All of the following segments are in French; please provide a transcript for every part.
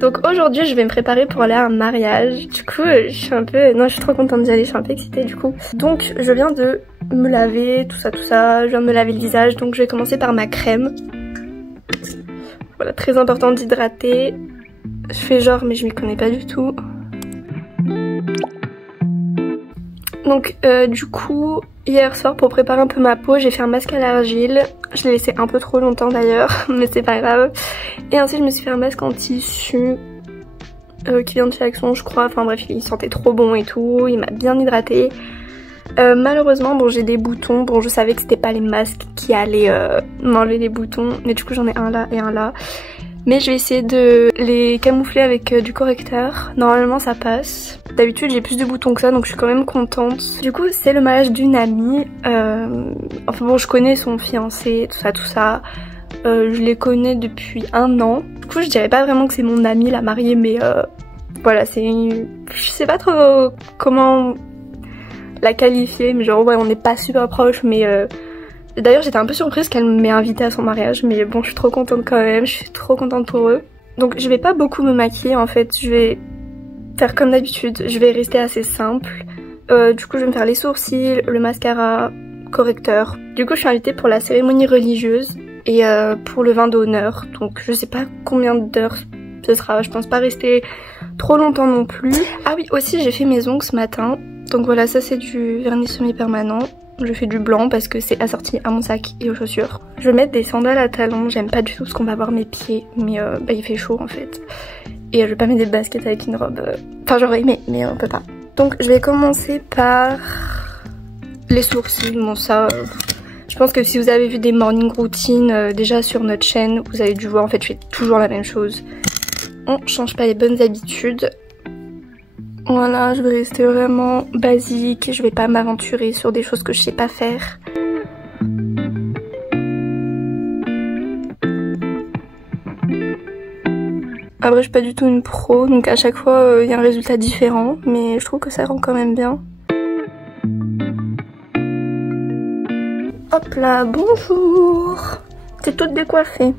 Donc aujourd'hui je vais me préparer pour aller à un mariage. Du coup je suis un peu... Non, je suis trop contente d'y aller, je suis un peu excitée du coup. Donc je viens de me laver, tout ça. Je viens de me laver le visage, donc je vais commencer par ma crème. Voilà, très important d'hydrater. Je fais genre mais je m'y connais pas du tout. Donc du coup, hier soir pour préparer un peu ma peau, j'ai fait un masque à l'argile. Je l'ai laissé un peu trop longtemps d'ailleurs, mais c'est pas grave. Et ensuite je me suis fait un masque en tissu qui vient de chez Action je crois. Enfin bref, il sentait trop bon et tout, il m'a bien hydratée. Malheureusement bon j'ai des boutons, bon je savais que c'était pas les masques qui allaient m'enlever les boutons. Mais du coup j'en ai un là et un là. Mais je vais essayer de les camoufler avec du correcteur. Normalement ça passe. D'habitude j'ai plus de boutons que ça donc je suis quand même contente. Du coup c'est le mariage d'une amie. Enfin bon je connais son fiancé, tout ça. Je les connais depuis 1 an. Du coup je dirais pas vraiment que c'est mon amie la mariée mais voilà c'est... Je sais pas trop comment la qualifier mais genre ouais on n'est pas super proches mais... D'ailleurs j'étais un peu surprise qu'elle m'ait invitée à son mariage mais bon je suis trop contente quand même, je suis trop contente pour eux. Donc je vais pas beaucoup me maquiller en fait, je vais faire comme d'habitude, je vais rester assez simple. Du coup je vais me faire les sourcils, le mascara, correcteur. Du coup je suis invitée pour la cérémonie religieuse et pour le vin d'honneur. Donc je sais pas combien d'heures ce sera, je pense pas rester trop longtemps non plus. Ah oui aussi j'ai fait mes ongles ce matin. Donc voilà ça c'est du vernis semi-permanent. Je fais du blanc parce que c'est assorti à mon sac et aux chaussures. Je vais mettre des sandales à talons, j'aime pas du tout ce qu'on va voir mes pieds, mais bah, il fait chaud en fait. Et je vais pas mettre des baskets avec une robe, enfin j'aurais aimé, mais on peut pas. Donc je vais commencer par les sourcils, bon ça... Je pense que si vous avez vu des morning routines déjà sur notre chaîne, vous avez dû voir, en fait je fais toujours la même chose. On change pas les bonnes habitudes. Voilà, je vais rester vraiment basique, je vais pas m'aventurer sur des choses que je sais pas faire. Après je suis pas du tout une pro, donc à chaque fois il y a un résultat différent, mais je trouve que ça rend quand même bien. Hop là, bonjour! C'est toute décoiffée.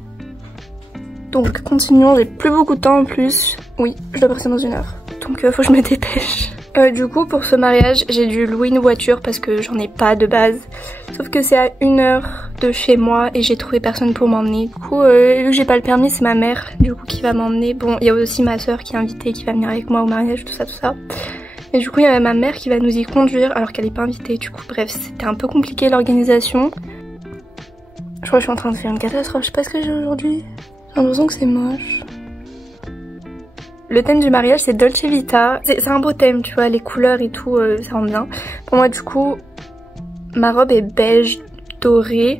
Donc continuons, j'ai plus beaucoup de temps en plus. Oui, je dois partir dans 1 heure. Donc faut que je me dépêche. Du coup pour ce mariage j'ai dû louer une voiture parce que j'en ai pas de base. Sauf que c'est à 1 heure de chez moi et j'ai trouvé personne pour m'emmener. Du coup vu que j'ai pas le permis c'est ma mère du coup qui va m'emmener. Bon il y a aussi ma soeur qui est invitée qui va venir avec moi au mariage, tout ça. Et du coup il y a ma mère qui va nous y conduire alors qu'elle est pas invitée. Du coup bref c'était un peu compliqué l'organisation. Je crois que je suis en train de faire une catastrophe, je sais pas ce que j'ai aujourd'hui. J'ai l'impression que c'est moche. Le thème du mariage c'est Dolce Vita. C'est un beau thème tu vois, les couleurs et tout ça rend bien. Pour moi du coup ma robe est beige doré.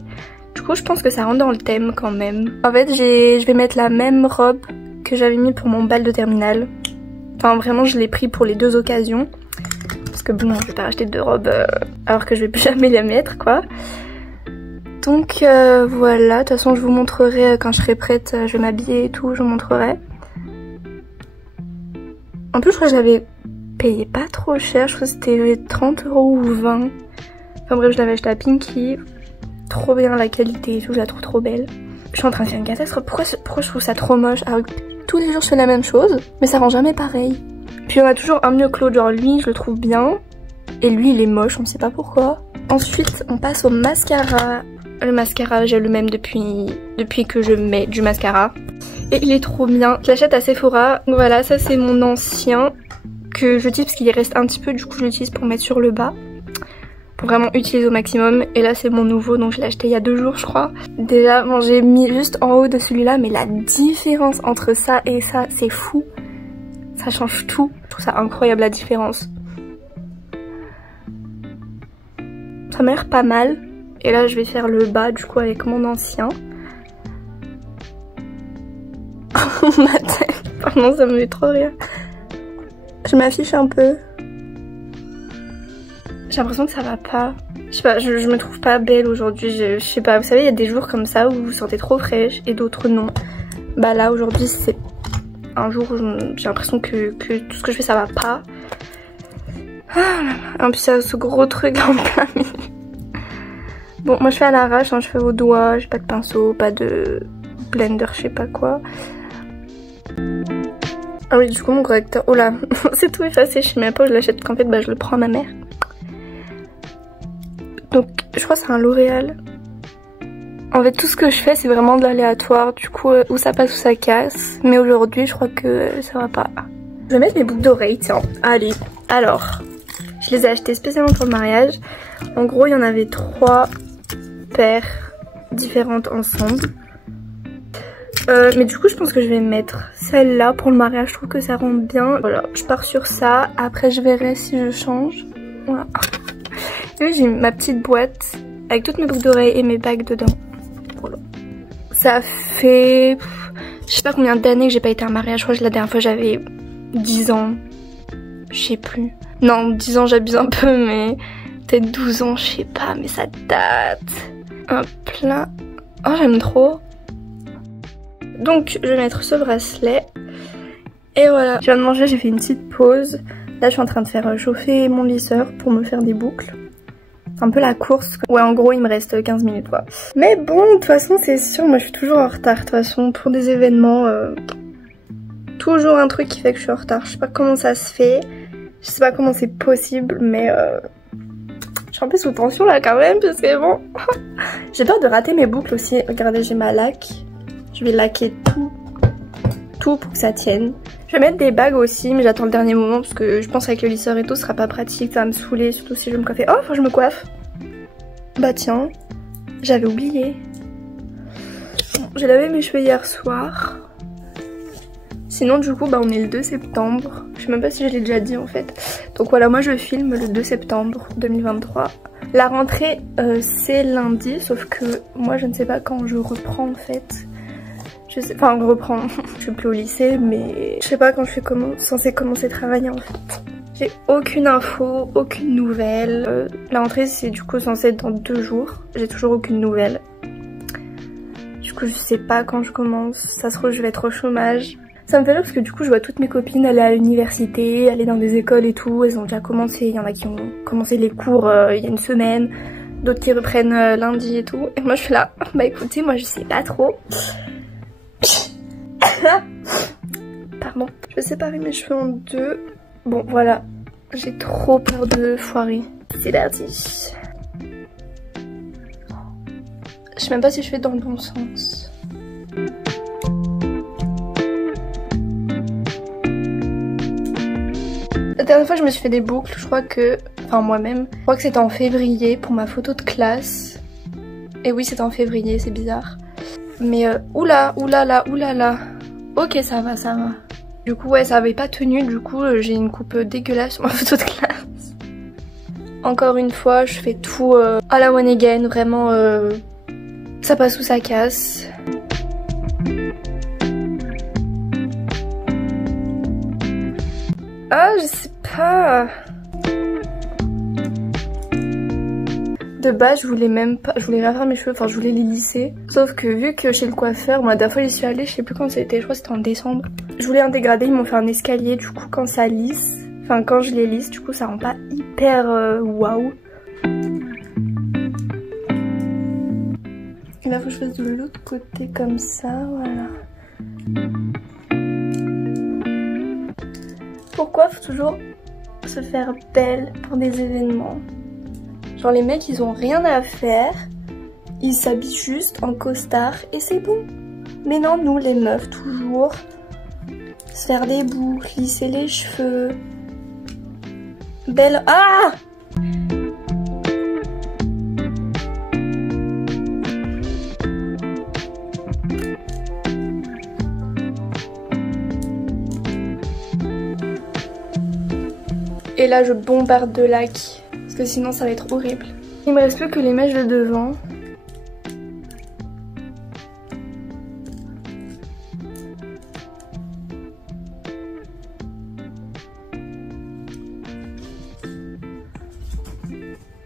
Du coup je pense que ça rentre dans le thème quand même. En fait je vais mettre la même robe que j'avais mis pour mon bal de terminale. Enfin vraiment je l'ai pris pour les 2 occasions. Parce que bon je vais pas acheter 2 robes alors que je vais plus jamais les mettre quoi. Donc voilà, de toute façon je vous montrerai quand je serai prête, je vais m'habiller et tout, je vous montrerai. En plus je crois que je l'avais payé pas trop cher, je crois que c'était 30 € ou 20. Enfin bref je l'avais acheté à Pinky. Trop bien la qualité et tout, je la trouve trop belle. Je suis en train de faire une catastrophe, pourquoi je trouve ça trop moche? Alors tous les jours je fais la même chose, mais ça rend jamais pareil. Puis on a toujours un mieux que l'autre, genre lui je le trouve bien, et lui il est moche, on ne sait pas pourquoi. Ensuite on passe au mascara. Le mascara j'ai le même depuis que je mets du mascara. Et il est trop bien. Je l'achète à Sephora. Donc voilà, ça c'est mon ancien que j'utilise parce qu'il reste un petit peu. Du coup je l'utilise pour mettre sur le bas. Pour vraiment utiliser au maximum. Et là c'est mon nouveau, donc je l'ai acheté il y a 2 jours je crois. Déjà bon j'ai mis juste en haut de celui-là. Mais la différence entre ça et ça c'est fou. Ça change tout. Je trouve ça incroyable la différence. Ça m'a l'air pas mal. Et là je vais faire le bas du coup avec mon ancien. Ma tête, pardon ça me fait trop rire. Je m'affiche un peu. J'ai l'impression que ça va pas. Je sais pas, je me trouve pas belle aujourd'hui. Je sais pas, vous savez il y a des jours comme ça où vous vous sentez trop fraîche et d'autres non. Bah là aujourd'hui c'est un jour où j'ai l'impression que tout ce que je fais ça va pas. Ah, en plus ça a ce gros truc en plein milieu. Bon moi je fais à l'arrache, hein, je fais au doigt, j'ai pas de pinceau, pas de blender, je sais pas quoi. Ah oui, du coup mon correcteur, oh là, c'est tout effacé, je sais même pas où je l'achète, qu'en fait bah, je le prends à ma mère. Donc je crois que c'est un L'Oréal. En fait tout ce que je fais c'est vraiment de l'aléatoire, du coup où ça passe ou ça casse. Mais aujourd'hui je crois que ça va pas. Je vais mettre mes boucles d'oreilles, tiens. Allez, alors, je les ai achetées spécialement pour le mariage. En gros il y en avait 3 paires différentes ensemble. Mais du coup je pense que je vais mettre celle-là pour le mariage, je trouve que ça rend bien. Voilà, je pars sur ça, après je verrai si je change. Voilà. Et oui, j'ai ma petite boîte avec toutes mes boucles d'oreilles et mes bagues dedans. Voilà. Ça fait... je sais pas combien d'années que j'ai pas été à un mariage, je crois que la dernière fois j'avais 10 ans. Je sais plus. Non, 10 ans j'abuse un peu, mais peut-être 12 ans, je sais pas, mais ça date. Un plein... oh j'aime trop. Donc je vais mettre ce bracelet. Et voilà, je viens de manger, j'ai fait une petite pause. Là je suis en train de faire chauffer mon lisseur pour me faire des boucles. C'est un peu la course. Ouais, en gros il me reste 15 minutes quoi. Mais bon, de toute façon c'est sûr, moi je suis toujours en retard de toute façon pour des événements. Toujours un truc qui fait que je suis en retard. Je sais pas comment ça se fait. Je sais pas comment c'est possible, mais je suis un peu sous tension là quand même parce que bon. J'ai peur de rater mes boucles aussi. Regardez, j'ai ma laque. Je vais laquer tout pour que ça tienne. Je vais mettre des bagues aussi, mais j'attends le dernier moment parce que je pense avec le lisseur et tout, ce sera pas pratique, ça va me saouler, surtout si je veux me coiffer. Oh, faut que je me coiffe. Bah tiens, j'avais oublié. Bon, j'ai lavé mes cheveux hier soir. Sinon du coup, bah on est le 2 septembre. Je sais même pas si je l'ai déjà dit en fait. Donc voilà, moi je filme le 2 septembre 2023. La rentrée, c'est lundi, sauf que moi je ne sais pas quand je reprends en fait. Je sais, enfin, on reprend. Je suis plus au lycée, mais je sais pas quand je suis censée commencer à travailler en fait. J'ai aucune info, aucune nouvelle. La rentrée, c'est du coup censé être dans 2 jours. J'ai toujours aucune nouvelle. Du coup, je sais pas quand je commence. Ça se trouve, je vais être au chômage. Ça me fait rire parce que du coup, je vois toutes mes copines aller à l'université, aller dans des écoles et tout. Elles ont déjà commencé. Il y en a qui ont commencé les cours il y a une semaine. D'autres qui reprennent lundi et tout. Et moi, je suis là. Bah écoutez, moi, je sais pas trop. Pardon, je vais séparer mes cheveux en 2. Bon voilà, j'ai trop peur de foirer. C'est parti. Je sais même pas si je fais dans le bon sens. La dernière fois je me suis fait des boucles, je crois que... enfin moi-même, je crois que c'était en février pour ma photo de classe. Et oui c'était en février, c'est bizarre. Mais oula, oulala, oulala. Ok, ça va, ça va. Du coup, ouais, ça avait pas tenu. Du coup, j'ai une coupe dégueulasse sur ma photo de classe. Encore une fois, je fais tout à la one again. Vraiment, ça passe ou ça casse. Ah, je sais pas. De base, je voulais même pas, je voulais refaire mes cheveux, enfin je voulais les lisser. Sauf que vu que chez le coiffeur, moi la dernière fois j'y suis allée, je sais plus quand c'était, je crois que c'était en décembre. Je voulais un dégradé, ils m'ont fait un escalier, du coup quand ça lisse, enfin quand je les lisse, du coup ça rend pas hyper waouh. Et là faut que je fasse de l'autre côté comme ça, voilà. Pourquoi faut toujours se faire belle pour des événements? Genre les mecs ils ont rien à faire, ils s'habillent juste en costard et c'est bon. Mais non, nous les meufs toujours se faire des boucles, lisser les cheveux. Belle... Ah! Et là je bombarde de lac. Parce que sinon ça va être horrible. Il me reste plus que les mèches de devant.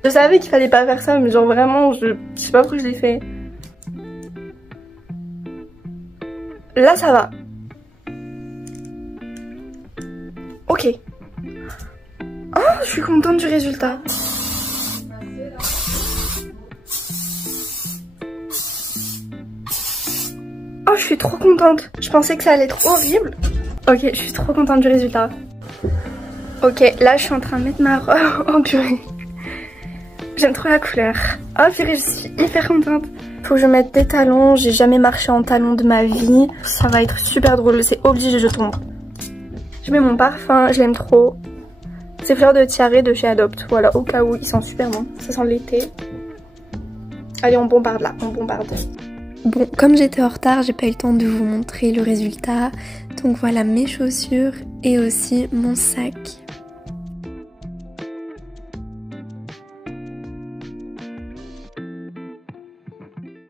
Je savais qu'il fallait pas faire ça, mais genre vraiment, je sais pas pourquoi je l'ai fait. Là ça va. Ok. Oh, je suis contente du résultat. Oh, je suis trop contente. Je pensais que ça allait être horrible. Ok, je suis trop contente du résultat. Ok, là je suis en train de mettre ma robe. Oh purée. J'aime trop la couleur. Oh purée, je suis hyper contente. Faut que je mette des talons. J'ai jamais marché en talons de ma vie. Ça va être super drôle, c'est obligé, je tombe. Je mets mon parfum, je l'aime trop. C'est fleurs de tiare de chez Adopt. Voilà, au cas où, ils sont super bons. Ça sent l'été. Allez, on bombarde là, on bombarde. Bon, comme j'étais en retard, j'ai pas eu le temps de vous montrer le résultat. Donc voilà mes chaussures et aussi mon sac.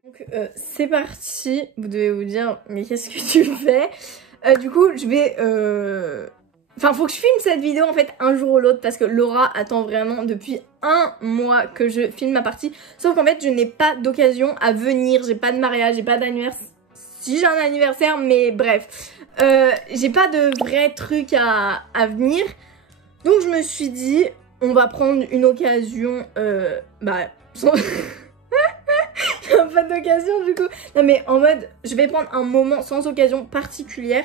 Donc c'est parti. Vous devez vous dire, mais qu'est-ce que tu fais? Du coup, je vais... Enfin, faut que je filme cette vidéo en fait un jour ou l'autre parce que Laura attend vraiment depuis un mois que je filme ma partie. Sauf qu'en fait, je n'ai pas d'occasion à venir, j'ai pas de mariage, j'ai pas d'anniversaire. Si j'ai un anniversaire, mais bref. J'ai pas de vrai truc à venir. Donc je me suis dit, on va prendre une occasion, sans... Il n'y a pas d'occasion du coup. Non mais en mode, je vais prendre un moment sans occasion particulière.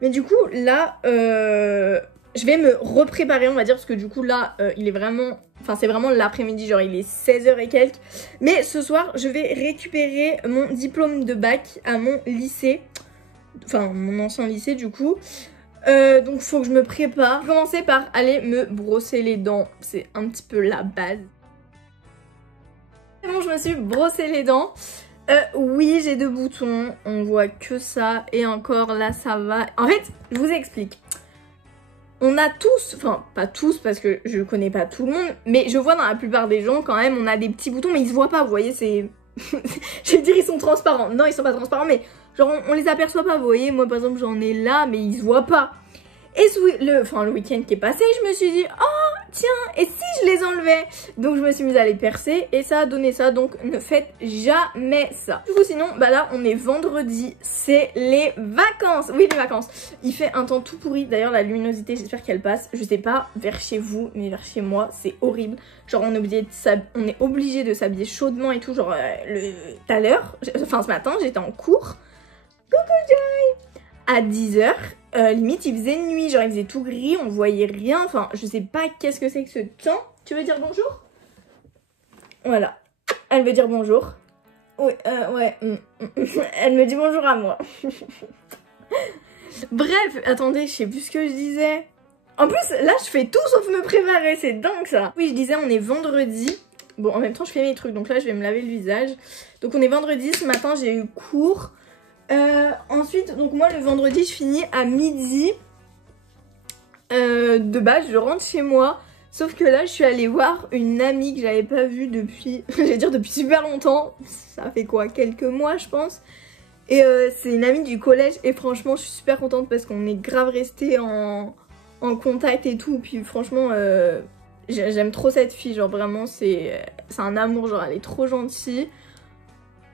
Mais du coup là, je vais me repréparer on va dire. Parce que du coup là, il est vraiment... Enfin c'est vraiment l'après-midi, genre il est 16h et quelques. Mais ce soir, je vais récupérer mon diplôme de bac à mon lycée. Enfin mon ancien lycée du coup. Donc faut que je me prépare. Je vais commencer par aller me brosser les dents. C'est un petit peu la base. C'est bon, je me suis brossé les dents. Oui, j'ai 2 boutons. On voit que ça. Et encore, là, ça va. En fait, je vous explique. On a tous, enfin, pas tous parce que je connais pas tout le monde, mais je vois dans la plupart des gens quand même, on a des petits boutons, mais ils se voient pas, vous voyez, c'est... Je vais dire, ils sont transparents. Non, ils sont pas transparents, mais genre, on les aperçoit pas, vous voyez. Moi, par exemple, j'en ai là, mais ils se voient pas. Et le week-end qui est passé, je me suis dit, oh tiens, et si je les enlevais? Donc je me suis mise à les percer et ça a donné ça, donc ne faites jamais ça. Du coup sinon, bah là on est vendredi, c'est les vacances. Oui, les vacances. Il fait un temps tout pourri, d'ailleurs la luminosité j'espère qu'elle passe. Je sais pas vers chez vous, mais vers chez moi c'est horrible. Genre on est obligé de s'habiller chaudement et tout, genre tout à l'heure, enfin ce matin j'étais en cours. Coucou Joy! À 10h. Limite il faisait nuit, genre il faisait tout gris, on voyait rien, enfin je sais pas qu'est-ce que c'est que ce temps. Tu veux dire bonjour? Voilà, elle veut dire bonjour. Oui, ouais, elle me dit bonjour à moi. Bref, attendez, je sais plus ce que je disais. En plus là je fais tout sauf me préparer, c'est dingue ça. Oui je disais on est vendredi. Bon en même temps je fais mes trucs, donc là je vais me laver le visage. Donc on est vendredi, ce matin j'ai eu cours. Ensuite, donc moi le vendredi je finis à midi. De base je rentre chez moi. Sauf que là je suis allée voir une amie que j'avais pas vue depuis, j'allais dire depuis super longtemps. Ça fait quoi, quelques mois je pense. Et c'est une amie du collège et franchement je suis super contente parce qu'on est grave resté en contact et tout. Puis franchement j'aime trop cette fille, genre vraiment c'est un amour, genre elle est trop gentille.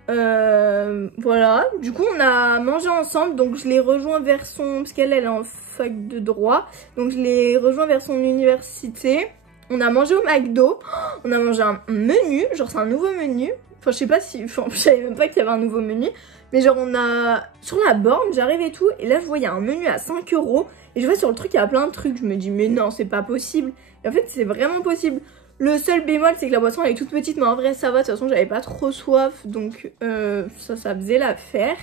Voilà, du coup on a mangé ensemble, donc je l'ai rejoint vers son, parce qu'elle est en fac de droit, donc je l'ai rejoint vers son université. On a mangé au McDo, on a mangé un menu, genre c'est un nouveau menu, enfin je sais pas si, enfin je savais même pas qu'il y avait un nouveau menu, mais genre on a, sur la borne j'arrive et tout, et là je vois il y a un menu à 5 €, et je vois sur le truc il y a plein de trucs, je me dis mais non c'est pas possible, et en fait c'est vraiment possible. Le seul bémol c'est que la boisson elle est toute petite, mais en vrai ça va, de toute façon j'avais pas trop soif, donc ça faisait l'affaire.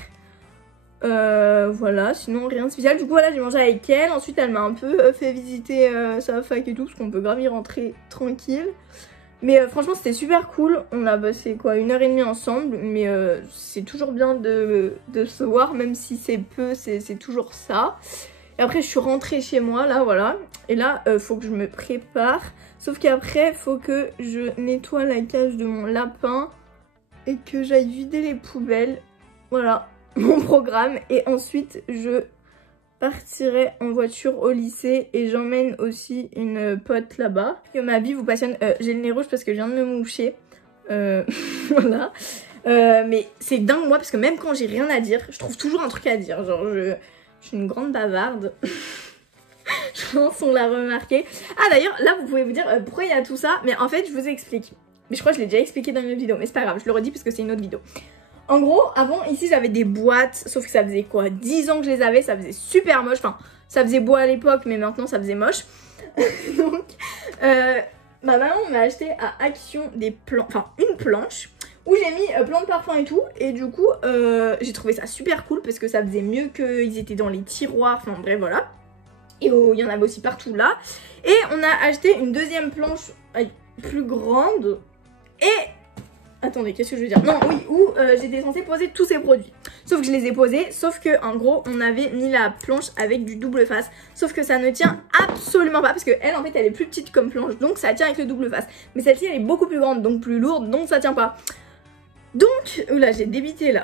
Voilà, sinon rien de spécial. Du coup voilà, j'ai mangé avec elle, ensuite elle m'a un peu fait visiter sa fac et tout, parce qu'on peut grave y rentrer tranquille. Mais franchement c'était super cool, on a passé quoi 1h30 ensemble, mais c'est toujours bien de se voir, même si c'est peu, c'est toujours ça. Et après je suis rentrée chez moi là, voilà, et là faut que je me prépare. Sauf qu'après, faut que je nettoie la cage de mon lapin et que j'aille vider les poubelles. Voilà, mon programme. Et ensuite, je partirai en voiture au lycée et j'emmène aussi une pote là-bas. Que ma vie vous passionne. J'ai le nez rouge parce que je viens de me moucher. Voilà. Mais c'est dingue moi parce que même quand j'ai rien à dire, je trouve toujours un truc à dire. Genre, je suis une grande bavarde. Je pense qu'on l'a remarqué. Ah d'ailleurs là vous pouvez vous dire pourquoi il y a tout ça. Mais en fait je vous explique. Mais je crois que je l'ai déjà expliqué dans une autre vidéo. Mais c'est pas grave, je le redis parce que c'est une autre vidéo. En gros, avant, ici, j'avais des boîtes, sauf que ça faisait quoi 10 ans que je les avais, ça faisait super moche. Enfin, ça faisait beau à l'époque, mais maintenant, ça faisait moche. Donc, ma maman m'a acheté à Action des plans, enfin, une planche où j'ai mis plein de parfums et tout. Et du coup, j'ai trouvé ça super cool parce que ça faisait mieux qu'ils étaient dans les tiroirs. Enfin, bref, voilà. Et il y en avait aussi partout là. Et on a acheté une deuxième planche plus grande. Et... attendez, qu'est-ce que je veux dire? Non, oui, où j'étais censée poser tous ces produits. Sauf que je les ai posés, sauf que en gros, on avait mis la planche avec du double face. Sauf que ça ne tient absolument pas, parce que elle, en fait, elle est plus petite comme planche, donc ça tient avec le double face. Mais celle-ci, elle est beaucoup plus grande, donc plus lourde, donc ça tient pas. Donc, oula, j'ai débité là.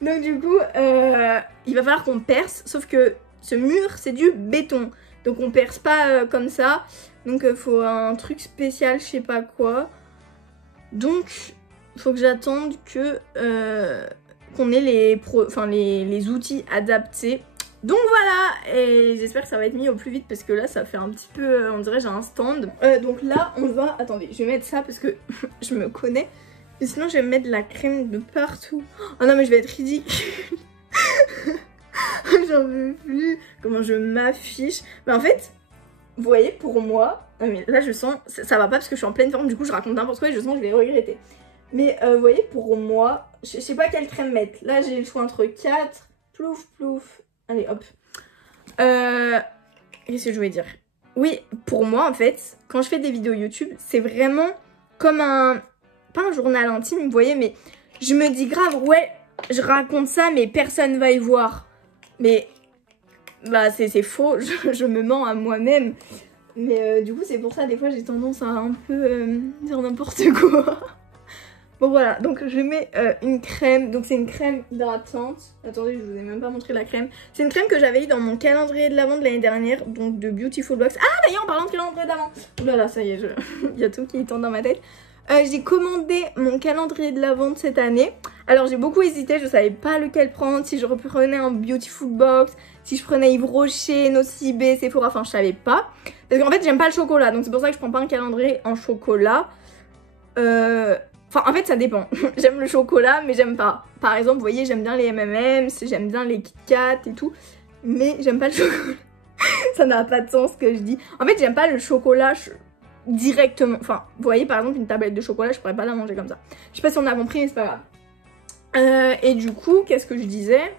Donc du coup, il va falloir qu'on perce, sauf que ce mur, c'est du béton. Donc on perce pas comme ça. Donc faut un truc spécial, je sais pas quoi. Donc, il faut que j'attende que qu'on ait les outils adaptés. Donc voilà, et j'espère que ça va être mis au plus vite parce que là, ça fait un petit peu, on dirait j'ai un stand. Donc là, on va... attendez, je vais mettre ça parce que je me connais. Et sinon, je vais mettre de la crème de partout. Oh non, mais je vais être ridicule. J'en veux plus. Comment je m'affiche. Mais en fait, vous voyez, pour moi... non mais là je sens, ça va pas parce que je suis en pleine forme, du coup je raconte n'importe quoi et je sens que je vais regretter. Mais vous voyez, pour moi, je sais pas quelle crème mettre. Là j'ai le choix entre 4, plouf plouf. Allez hop. Qu'est-ce que je voulais dire? Oui, pour moi en fait, quand je fais des vidéos YouTube, c'est vraiment comme un... pas un journal intime, vous voyez, mais je me dis grave, ouais, je raconte ça mais personne va y voir. Mais... bah c'est faux, je me mens à moi-même. Mais du coup c'est pour ça des fois j'ai tendance à un peu dire n'importe quoi. Bon voilà, donc je mets une crème, donc c'est une crème hydratante. Attendez, je vous ai même pas montré la crème. C'est une crème que j'avais eu dans mon calendrier de l'Avent de l'année dernière, donc de Beautiful Box. Ah d'ailleurs en parlant de calendrier d'Avent, oulala ça y est, il y a tout qui tombe dans ma tête. J'ai commandé mon calendrier de l'Avent de cette année. Alors j'ai beaucoup hésité, je savais pas lequel prendre, si je reprenais un Beautiful Box, si je prenais Yves Rocher, Nocibé, Sephora, enfin je savais pas. Parce qu'en fait j'aime pas le chocolat, donc c'est pour ça que je prends pas un calendrier en chocolat. Enfin en fait ça dépend, j'aime le chocolat mais j'aime pas. Par exemple vous voyez j'aime bien les M&M's, j'aime bien les Kit Kat et tout, mais j'aime pas le chocolat. Ça n'a pas de sens ce que je dis. En fait j'aime pas le chocolat directement, enfin vous voyez par exemple une tablette de chocolat je pourrais pas la manger comme ça. Je sais pas si on a compris mais c'est pas grave. Et du coup qu'est-ce que je disais?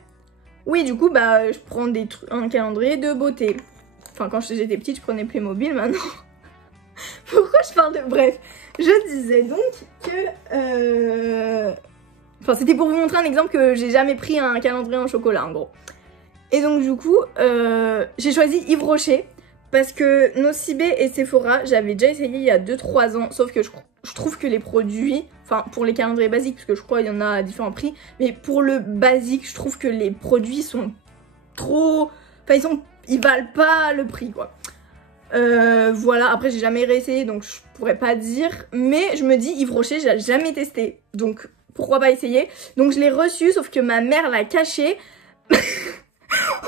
Oui du coup bah je prends un calendrier de beauté. Enfin quand j'étais petite je prenais Playmobil, maintenant... Pourquoi je parle de... bref, je disais donc que... enfin c'était pour vous montrer un exemple que j'ai jamais pris un calendrier en chocolat en gros. Et donc du coup j'ai choisi Yves Rocher. Parce que Nocibé et Sephora, j'avais déjà essayé il y a 2-3 ans, sauf que je trouve que les produits, enfin pour les calendriers basiques, parce que je crois qu'il y en a à différents prix, mais pour le basique, je trouve que les produits sont trop... enfin ils valent pas le prix quoi. Voilà, après j'ai jamais réessayé donc je pourrais pas dire, mais je me dis Yves Rocher j'ai jamais testé, donc pourquoi pas essayer. Donc je l'ai reçu, sauf que ma mère l'a caché.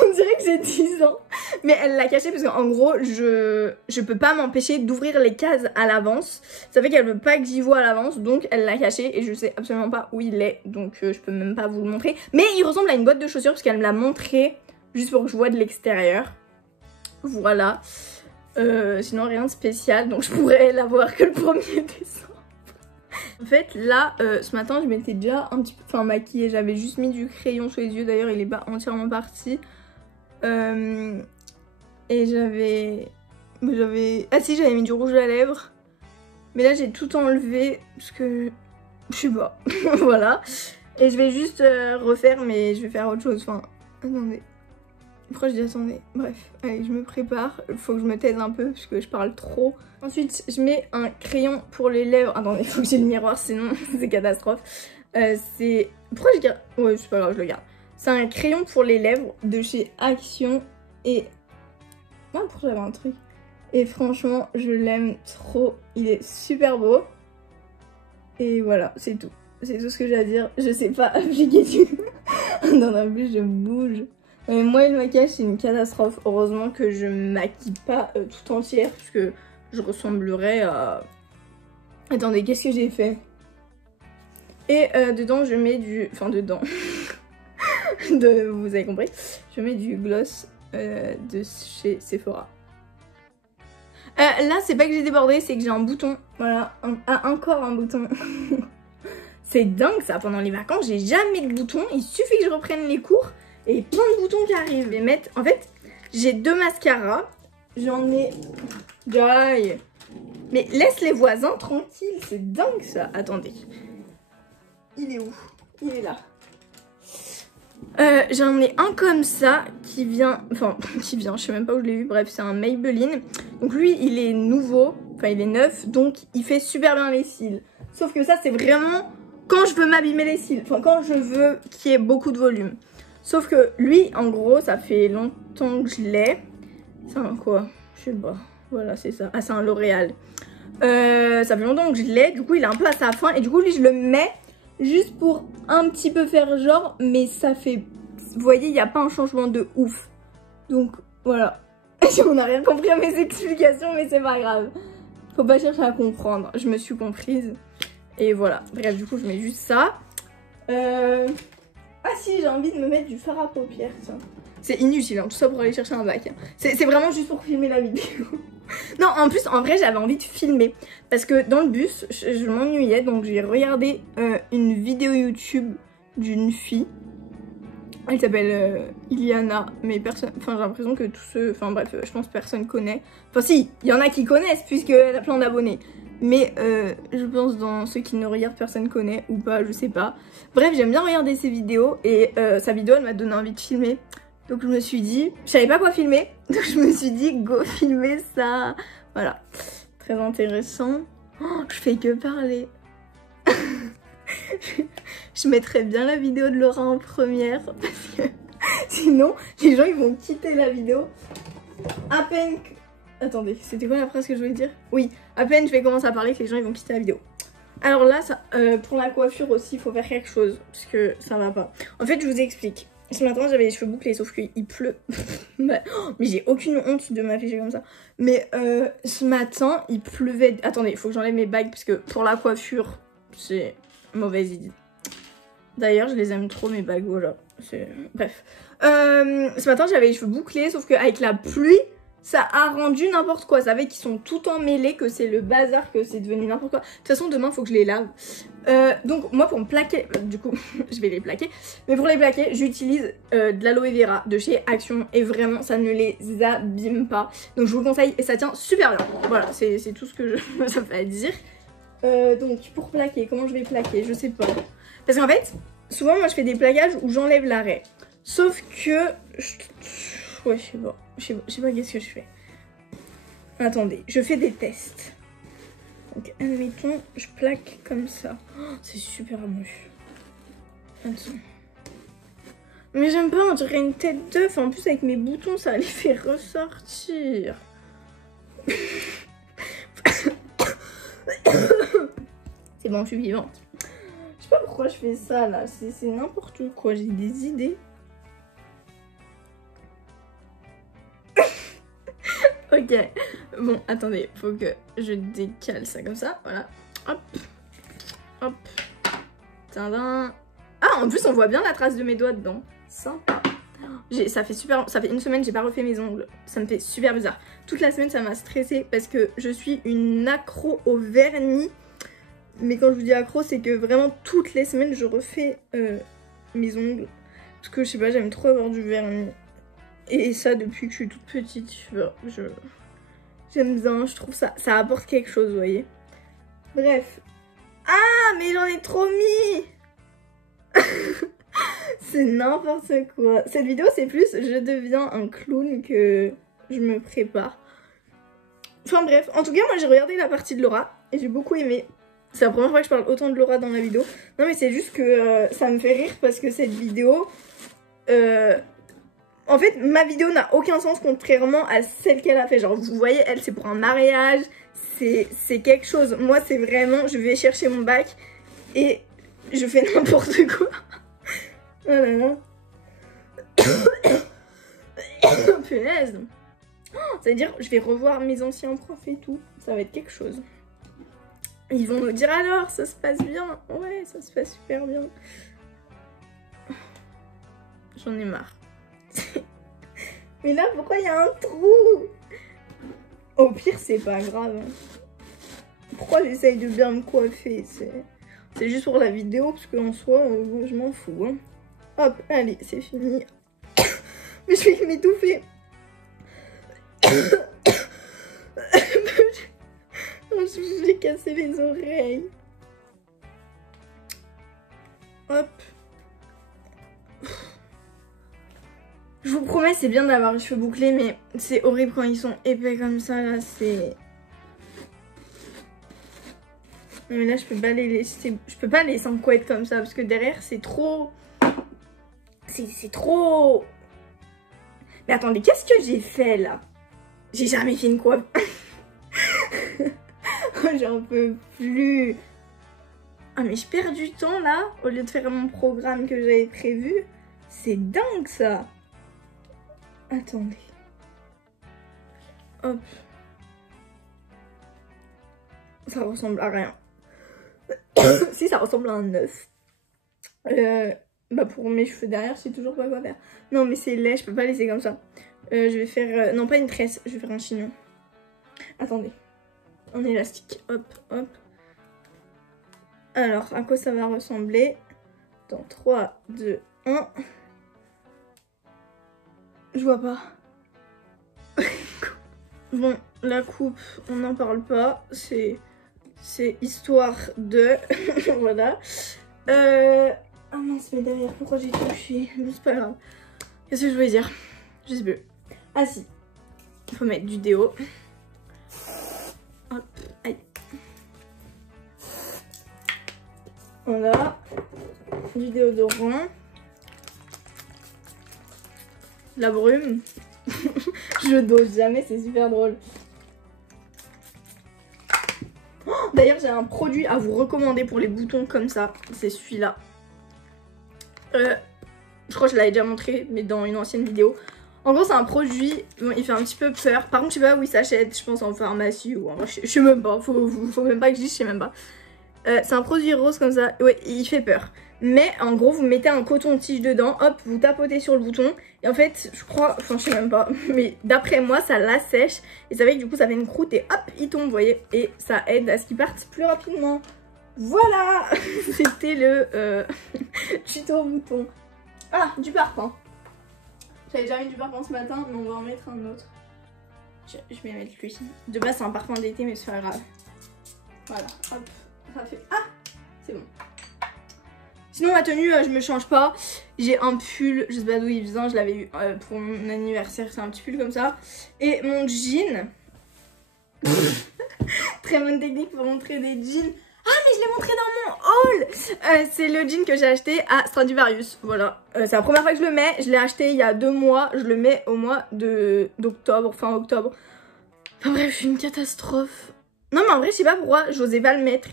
On dirait que j'ai 10 ans. Mais elle l'a caché parce qu'en gros, je peux pas m'empêcher d'ouvrir les cases à l'avance. Ça fait qu'elle veut pas que j'y vois à l'avance. Donc elle l'a caché et je sais absolument pas où il est. Donc je peux même pas vous le montrer. Mais il ressemble à une boîte de chaussures parce qu'elle me l'a montré juste pour que je vois de l'extérieur. Voilà. Sinon rien de spécial. Donc je pourrais l'avoir que le 1er décembre. En fait là ce matin je m'étais déjà un petit peu maquillée, j'avais juste mis du crayon sous les yeux, d'ailleurs il est pas entièrement parti. Et j'avais... ah si, j'avais mis du rouge à lèvres. Mais là j'ai tout enlevé parce que... je sais pas. Voilà. Et je vais juste refaire, mais je vais faire autre chose. Enfin, attendez. Pourquoi je dis attendez? Bref, allez, je me prépare. Il faut que je me taise un peu parce que je parle trop. Ensuite, je mets un crayon pour les lèvres. Attendez, il faut que j'ai le miroir, sinon c'est catastrophe. C'est... pourquoi je garde... ouais, c'est pas grave, je le garde. C'est un crayon pour les lèvres de chez Action. Et... ah, pourquoi j'avais un truc? Et franchement, je l'aime trop. Il est super beau. Et voilà, c'est tout. C'est tout ce que j'ai à dire. Je sais pas appliquer du... non, en plus, je bouge. Mais moi, le maquillage, c'est une catastrophe. Heureusement que je me maquille pas tout entière, parce que je ressemblerais à... attendez, qu'est-ce que j'ai fait? Et dedans je mets du... Enfin dedans. Vous avez compris. Je mets du gloss de chez Sephora. Là c'est pas que j'ai débordé, c'est que j'ai un bouton. Voilà, encore un bouton. C'est dingue ça, pendant les vacances j'ai jamais de bouton. Il suffit que je reprenne les cours et plein de boutons qui arrivent. Je vais mettre... En fait j'ai 2 mascaras. J'en ai... Joy. Mais laisse les voisins tranquilles, c'est dingue ça. Attendez. Il est où? Il est là. J'en ai un comme ça qui vient... Enfin, qui vient, je sais même pas où je l'ai eu. Bref, c'est un Maybelline. Donc lui, il est nouveau. Enfin, il est neuf. Donc, il fait super bien les cils. Sauf que ça, c'est vraiment quand je veux m'abîmer les cils. Enfin, quand je veux qu'il y ait beaucoup de volume. Sauf que lui, en gros, ça fait longtemps que je l'ai. C'est un quoi? Je sais pas. Voilà, c'est ça. Ah, c'est un L'Oréal. Ça fait longtemps que je l'ai. Du coup, il est un peu à sa fin. Et du coup, lui, je le mets juste pour un petit peu faire genre. Mais ça fait... Vous voyez, il n'y a pas un changement de ouf. Donc, voilà. On n'a rien compris à mes explications, mais c'est pas grave. Faut pas chercher à comprendre. Je me suis comprise. Et voilà. Bref, du coup, je mets juste ça. Ah si, j'ai envie de me mettre du fard à paupières, tiens. C'est inutile, hein, tout ça pour aller chercher un bac. Hein. C'est vraiment juste pour filmer la vidéo. Non, en plus, en vrai, j'avais envie de filmer. Parce que dans le bus, je m'ennuyais. Donc, j'ai regardé une vidéo YouTube d'une fille. Elle s'appelle Iliana. Mais personne... Enfin, j'ai l'impression que tous ceux... Enfin, bref, je pense que personne connaît. Enfin, si, il y en a qui connaissent, puisqu'elle a plein d'abonnés. Mais je pense dans ceux qui ne regardent, personne connaît ou pas, je sais pas. Bref, j'aime bien regarder ses vidéos. Et sa vidéo, elle m'a donné envie de filmer. Donc je me suis dit, je savais pas quoi filmer, donc je me suis dit go filmer ça. Voilà, très intéressant. Oh, je fais que parler. Je mettrais bien la vidéo de Laura en première, parce que sinon les gens ils vont quitter la vidéo. À peine que... Attendez, c'était quoi la phrase que je voulais dire? Oui, à peine je vais commencer à parler que les gens ils vont quitter la vidéo. Alors là, ça, pour la coiffure aussi, il faut faire quelque chose, parce que ça va pas. En fait, je vous explique. Ce matin, j'avais les cheveux bouclés, sauf qu'il pleut. Mais j'ai aucune honte de m'afficher comme ça. Mais ce matin, il pleuvait. Attendez, il faut que j'enlève mes bagues, parce que pour la coiffure, c'est mauvaise idée. D'ailleurs, je les aime trop, mes bagues, voilà. Bref. Ce matin, j'avais les cheveux bouclés, sauf qu'avec la pluie, ça a rendu n'importe quoi. Ça fait qu'ils sont tout emmêlés, que c'est le bazar, que c'est devenu n'importe quoi. De toute façon, demain, il faut que je les lave. Donc, moi, pour me plaquer, du coup, je vais les plaquer. Mais pour les plaquer, j'utilise de l'aloe vera de chez Action. Et vraiment, ça ne les abîme pas. Donc, je vous le conseille et ça tient super bien. Voilà, c'est tout ce que ça fait à dire. Donc, pour plaquer, comment je vais plaquer? Je sais pas. Parce qu'en fait, souvent, moi, je fais des plaquages où j'enlève l'arrêt. Sauf que... Ouais, je sais pas. Je sais pas qu'est-ce que je fais. Attendez, je fais des tests. Donc, admettons, je plaque comme ça. Oh, c'est super moche. Attends. Mais j'aime pas, on dirait une tête d'œuf. En plus, avec mes boutons, ça les fait ressortir. C'est bon, je suis vivante. Je sais pas pourquoi je fais ça, là. C'est n'importe quoi. J'ai des idées. Ok, bon, attendez, faut que je décale ça comme ça, voilà. Hop, hop, tadam. Ah, en plus, on voit bien la trace de mes doigts dedans. Sympa. Ça fait une semaine, j'ai pas refait mes ongles. Ça me fait super bizarre. Toute la semaine, ça m'a stressée parce que je suis une accro au vernis. Mais quand je vous dis accro, c'est que vraiment toutes les semaines, je refais mes ongles. Parce que je sais pas, j'aime trop avoir du vernis. Et ça depuis que je suis toute petite, j'aime bien, je trouve ça apporte quelque chose, vous voyez. Bref. Ah, mais j'en ai trop mis. C'est n'importe quoi. Cette vidéo, c'est plus je deviens un clown que je me prépare. Enfin bref, en tout cas, moi j'ai regardé la partie de Laura et j'ai beaucoup aimé. C'est la première fois que je parle autant de Laura dans la vidéo. Non mais c'est juste que ça me fait rire parce que cette vidéo... En fait, ma vidéo n'a aucun sens contrairement à celle qu'elle a fait. Genre, vous voyez, elle, c'est pour un mariage. C'est quelque chose. Moi, c'est vraiment, je vais chercher mon bac et je fais n'importe quoi. Oh là là. Punaise. Ça veut dire, je vais revoir mes anciens profs et tout. Ça va être quelque chose. Ils vont nous dire alors, ça se passe bien. Ouais, ça se passe super bien. J'en ai marre. Mais là, pourquoi il y a un trou? Au pire, c'est pas grave. Pourquoi j'essaye de bien me coiffer? C'est juste pour la vidéo, parce qu'en soi, je m'en fous. Hein. Hop, allez, c'est fini. Mais je vais m'étouffer. J'ai cassé les oreilles. Hop. Je vous promets, c'est bien d'avoir les cheveux bouclés, mais c'est horrible quand ils sont épais comme ça, là, c'est... Mais là, je peux pas les laisser... Je peux pas les laisser en couette comme ça, parce que derrière, c'est trop... C'est trop... Mais attendez, qu'est-ce que j'ai fait, là? J'ai jamais fait une coiffe. J'en peux plus. Ah, mais je perds du temps, là, au lieu de faire mon programme que j'avais prévu. C'est dingue, ça. Attendez. Hop. Ça ressemble à rien. Si, ça ressemble à un œuf. Bah pour mes cheveux derrière, je sais toujours pas quoi faire. Non, mais c'est laid, je peux pas laisser comme ça. Je vais faire... non, pas une tresse, je vais faire un chignon. Attendez. En élastique. Hop, hop. Alors, à quoi ça va ressembler? Dans 3, 2, 1... Je vois pas. Bon, la coupe, on n'en parle pas. C'est histoire de... Voilà. Ah mince, mais derrière, pourquoi j'ai touché? Mais c'est pas grave. Qu'est-ce que je voulais dire? Je sais plus. Ah si. Il faut mettre du déo. Hop, aïe. Voilà. Du déodorant. La brume. Je dose jamais, c'est super drôle. Oh, d'ailleurs, j'ai un produit à vous recommander pour les boutons comme ça. C'est celui-là. Je crois que je l'avais déjà montré, mais dans une ancienne vidéo. En gros, c'est un produit, bon, il fait un petit peu peur. Par contre, je sais pas où il s'achète, je pense en pharmacie ou en... Je sais même pas, faut même pas que je dise, je sais même pas. C'est un produit rose comme ça, ouais, il fait peur. Mais en gros, vous mettez un coton-tige dedans, hop, vous tapotez sur le bouton. Et en fait, je crois, enfin je sais même pas, mais d'après moi, ça l'assèche. Et ça fait que du coup, ça fait une croûte et hop, il tombe, vous voyez. Et ça aide à ce qu'il parte plus rapidement. Voilà. C'était le tuto bouton. Ah, du parfum. J'avais déjà mis du parfum ce matin, mais on va en mettre un autre. Je vais mettre lui. De base, c'est un parfum d'été, mais c'est pas grave. Voilà, hop, ça fait... Ah, c'est bon. Sinon, ma tenue, je me change pas. J'ai un pull, je sais pas d'où il vient, je l'avais eu pour mon anniversaire, c'est un petit pull comme ça. Et mon jean. Très bonne technique pour montrer des jeans. Ah, mais je l'ai montré dans mon haul. C'est le jean que j'ai acheté à Stradivarius. Voilà, c'est la première fois que je le mets. Je l'ai acheté il y a 2 mois. Je le mets au mois d'octobre, fin octobre. Enfin bref, je suis une catastrophe. Non, mais en vrai, je sais pas pourquoi j'osais pas le mettre.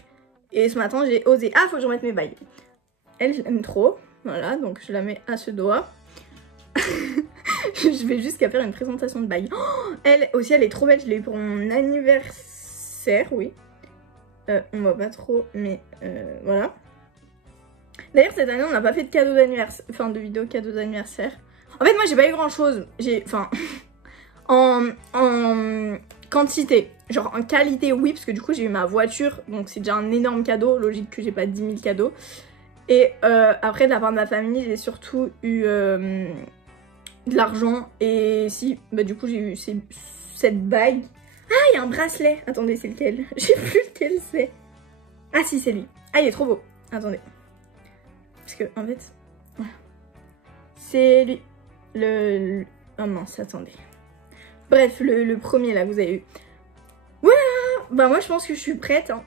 Et ce matin, j'ai osé. Ah, faut que je remette mes bagues. Elle, je l'aime trop. Voilà, donc je la mets à ce doigt. Je vais jusqu'à faire une présentation de bagues. Oh, elle aussi, elle est trop belle. Je l'ai eu pour mon anniversaire, oui. On voit pas trop, mais voilà. D'ailleurs, cette année, on n'a pas fait de cadeau d'anniversaire, enfin de vidéo cadeau d'anniversaire. En fait, moi, j'ai pas eu grand chose. J'ai, enfin, en quantité, genre en qualité, oui, parce que du coup, j'ai eu ma voiture, donc c'est déjà un énorme cadeau. Logique que j'ai pas 10 000 cadeaux. Et après, de la part de ma famille, j'ai surtout eu de l'argent. Et si, bah du coup, j'ai eu cette bague. Ah, il y a un bracelet. Attendez, c'est lequel? Je sais plus lequel c'est. Ah si, c'est lui. Ah, il est trop beau. Attendez. Parce que, en fait, voilà. C'est lui. Oh mince, attendez. Bref, le premier là que vous avez eu. Voilà. Bah moi, je pense que je suis prête. Hein.